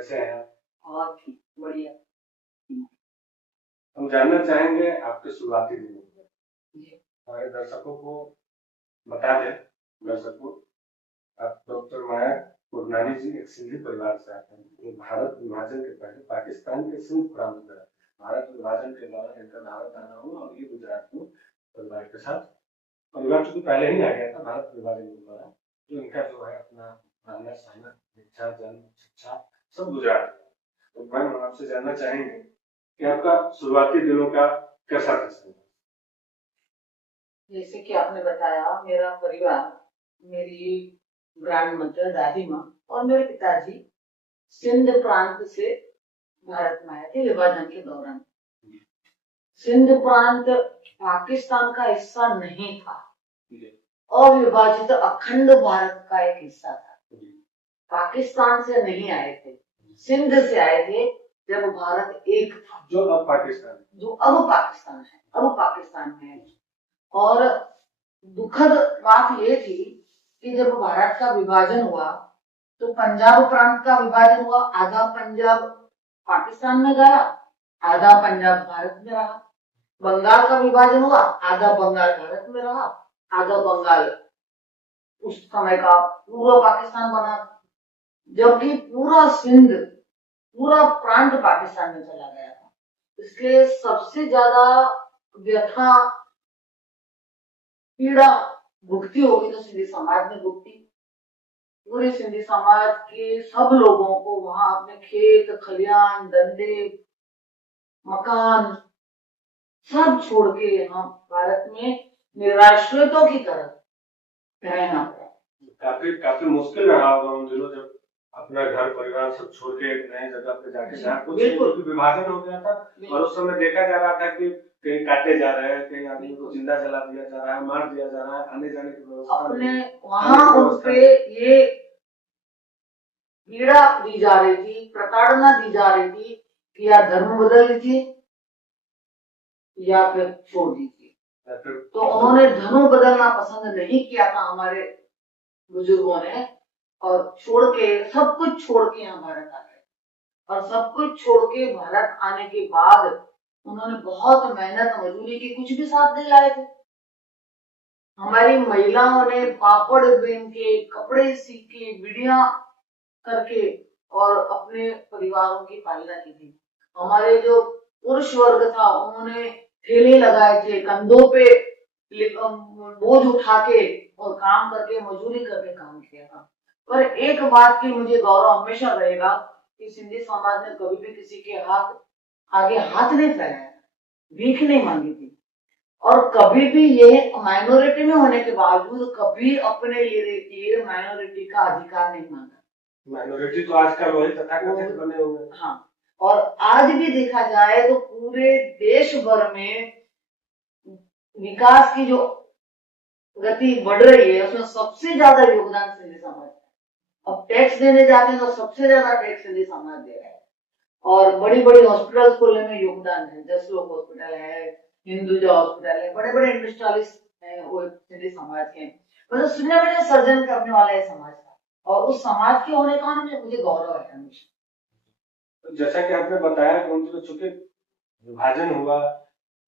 कैसे हैं आप? और ठीक बढ़िया। हम जानना चाहेंगे आपके शुरुआती दिनों में। जी। हमारे दर्शकों को बता दें, दर्शकों, आप डॉक्टर माया गुरनानी जी एक सिंधी परिवार से आते हैं। वो भारत विभाजन के पहले पाकिस्तान के सिंध प्रांत में रहे। भारत विभाजन के दौरान इनका भारत आना हुआ और ये गुजरात में परिवार के साथ, परिवार चूंकि पहले ही आ गया था भारत विभाजन के दौरान, तो इनका जो है अपना रहना सहना, शिक्षा, जन्म, शिक्षा सब गुजरात में। तो मैम, हम आपसे जानना चाहेंगे कि आपका शुरुआती दिनों का कैसा था? जैसे कि आपने बताया, मेरा परिवार, मेरी ग्रैंड मदर दादी माँ और मेरे पिताजी सिंध प्रांत से भारत में आए थे विभाजन के दौरान। सिंध प्रांत पाकिस्तान का हिस्सा नहीं था, अविभाजित अखंड भारत का एक हिस्सा था। पाकिस्तान से नहीं आए थे, सिंध से आए थे जब भारत एक था, जो अब पाकिस्तान है। और दुखद बात ये थी कि जब भारत का विभाजन हुआ तो पंजाब प्रांत का विभाजन हुआ, आधा पंजाब पाकिस्तान में गया, आधा पंजाब भारत में रहा। बंगाल का विभाजन हुआ, आधा बंगाल भारत में रहा, आधा बंगाल उस समय का पूर्व पाकिस्तान बना, जबकि पूरा सिंध, पूरा प्रांत पाकिस्तान में चला गया था। इसलिए सबसे ज्यादा व्यथा, पीड़ा भुगती होगी तो सिंधी समाज ने भुगती। पूरे सिंधी समाज के सब लोगों को वहां अपने खेत खलियान, धंधे, मकान सब छोड़ के हम भारत में निराश्रितों की तरह रहना पड़ा। काफी मुश्किल रहा होगा उन दिनों, जब अपना घर परिवार सब छोड़ के एक नए जगह पे जाके, जहाँ कुछ विभाजन हो गया था और उस समय देखा जा रहा था कि कहीं काटे जा रहे हैं, कहीं आदमी को जिंदा जला दिया जा रहा है, मार दिया जा रहा है, आने जाने की व्यवस्था अपने वहां उनपे ये पीड़ा दी जा रही थी, प्रताड़ना दी जा रही थी कि या धर्म बदल लीजिए या फिर छोड़ दीजिए। तो उन्होंने धर्म बदलना पसंद नहीं किया था हमारे बुजुर्गों ने, और छोड़ के, सब कुछ छोड़ के यहाँ भारत आ गए। और सब कुछ छोड़ के भारत आने के बाद उन्होंने बहुत मेहनत मजदूरी की, कुछ भी साथ नहीं लाए थे। हमारी महिलाओं ने पापड़ बेन के, कपड़े सीख के, बिड़िया करके और अपने परिवारों की पालना की थी। हमारे जो पुरुष वर्ग था उन्होंने ठेले लगाए थे, कंधों पे बोझ उठा के और काम करके, मजदूरी करके काम किया था। पर एक बात की मुझे गौरव हमेशा रहेगा कि सिंधी समाज ने कभी भी किसी के आगे हाथ नहीं फैलाया, भीख नहीं मांगी थी, और कभी भी ये माइनॉरिटी में होने के बावजूद कभी अपने लिए माइनॉरिटी का अधिकार नहीं मांगा। माइनॉरिटी तो आजकल वही तथाकथित बने हुए। हाँ, और आज भी देखा जाए तो पूरे देश भर में विकास की जो गति बढ़ रही है उसमें सबसे ज्यादा योगदान सिंधी समाज है। अब टैक्स देने जाते हैं तो सबसे ज्यादा टैक्स सिंधी समाज दे रहा है, और बड़ी बड़ी हॉस्पिटल खोलने में योगदान है। जसलोक हॉस्पिटल है, हिंदुजा हॉस्पिटल है, बड़े बड़े इंडस्ट्रियलिस्ट है वो सिंधी समाज के, मतलब सुनने में सर्जन करने वाला है समाज का, और उस समाज के होने का मुझे गौरव है हमेशा। जैसा कि आपने बताया कि उनके चूंकि विभाजन हुआ,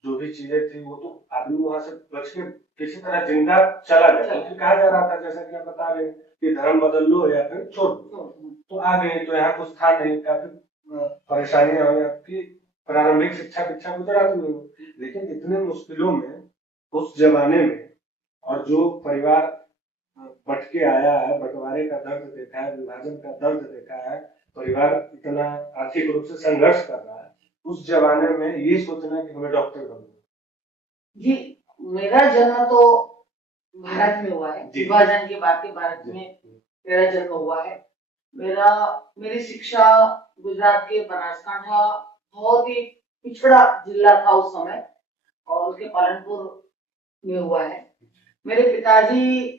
जो भी चीजें थी वो तो आदमी वहां से बच के किसी तरह जिंदा चला गया, क्योंकि कहा जा रहा था, जैसा कि आप बता रहे हैं, कि धर्म बदल लो या फिर छोड़ दो। तो आ गए तो यहाँ कुछ था नहीं, काफी परेशानियां हुई, आपकी प्रारंभिक शिक्षा गुजरात में हुई। लेकिन इतने मुश्किलों में उस जमाने में, और जो परिवार बट के आया है, बंटवारे का दर्द देखा है, विभाजन का दर्द देखा है, परिवार इतना आर्थिक रूप से संघर्ष कर रहा है, उस जमाने में ये सोचना कि हमें डॉक्टर बनना। जी, मेरा जन्म तो भारत में हुआ है, विभाजन के बाद के भारत में मेरा जन्म हुआ है। मेरी शिक्षा गुजरात के बनासकांठा, बहुत ही पिछड़ा जिला था उस समय, और उसके पालनपुर में हुआ है। मेरे पिताजी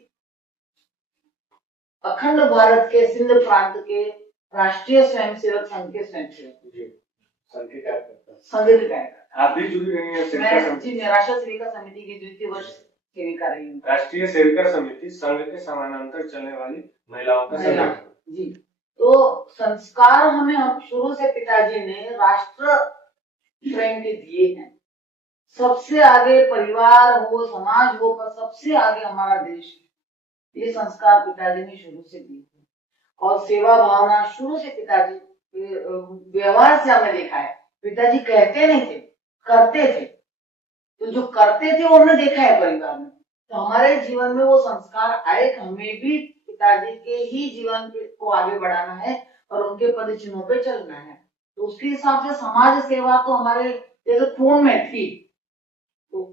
अखंड भारत के सिंध प्रांत के राष्ट्रीय स्वयंसेवक संघ के स्वयंसेवक, संघ के आप भी जुड़ी रही हैं? मैं राष्ट्रीय सेविका समिति की द्वितीय वर्ष सेविका रही हूँ। राष्ट्रीय सेविका समिति संघ के समानांतर चलने वाली महिलाओं का संगठन। जी, तो संस्कार हमें शुरू से पिताजी ने राष्ट्र प्रेम के दिए हैं। सबसे आगे परिवार हो, समाज हो, पर सबसे आगे हमारा देश है। ये संस्कार पिताजी ने शुरू से दिए थे। और सेवा भावना शुरू से पिताजी व्यवहार से हमें देखा है। पिताजी कहते नहीं थे, करते थे। तो जो करते थे वो हमने देखा है परिवार में। तो हमारे जीवन में वो संस्कार आए कि हमें भी पिताजी के ही जीवन को आगे बढ़ाना है और उनके पद चिन्हों पे चलना है। तो उसके हिसाब से समाज सेवा तो हमारे जैसे खून में थी। तो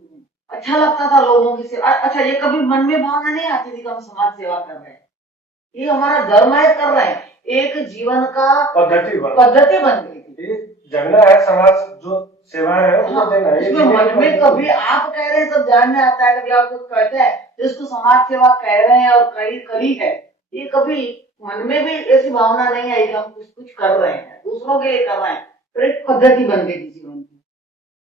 अच्छा लगता था लोगों की सेवा। अच्छा, ये कभी मन में भावना नहीं आती थी कि हम समाज सेवा कर रहे हैं, ये हमारा धर्म है, कर रहे हैं, एक जीवन का पद्धति बन गई थी। जगना है, समाज जो सेवा है वो देना है। इसमें मन में कभी आप कह रहे हैं तब ध्यान में आता है, कभी आप कुछ कहते हैं जिसको समाज सेवा कह रहे हैं और करी है, ये कभी मन में भी ऐसी भावना नहीं आई कि हम कुछ कर रहे हैं, दूसरों के लिए कर रहे हैं। तो एक पद्धति बन गई थी जीवन की।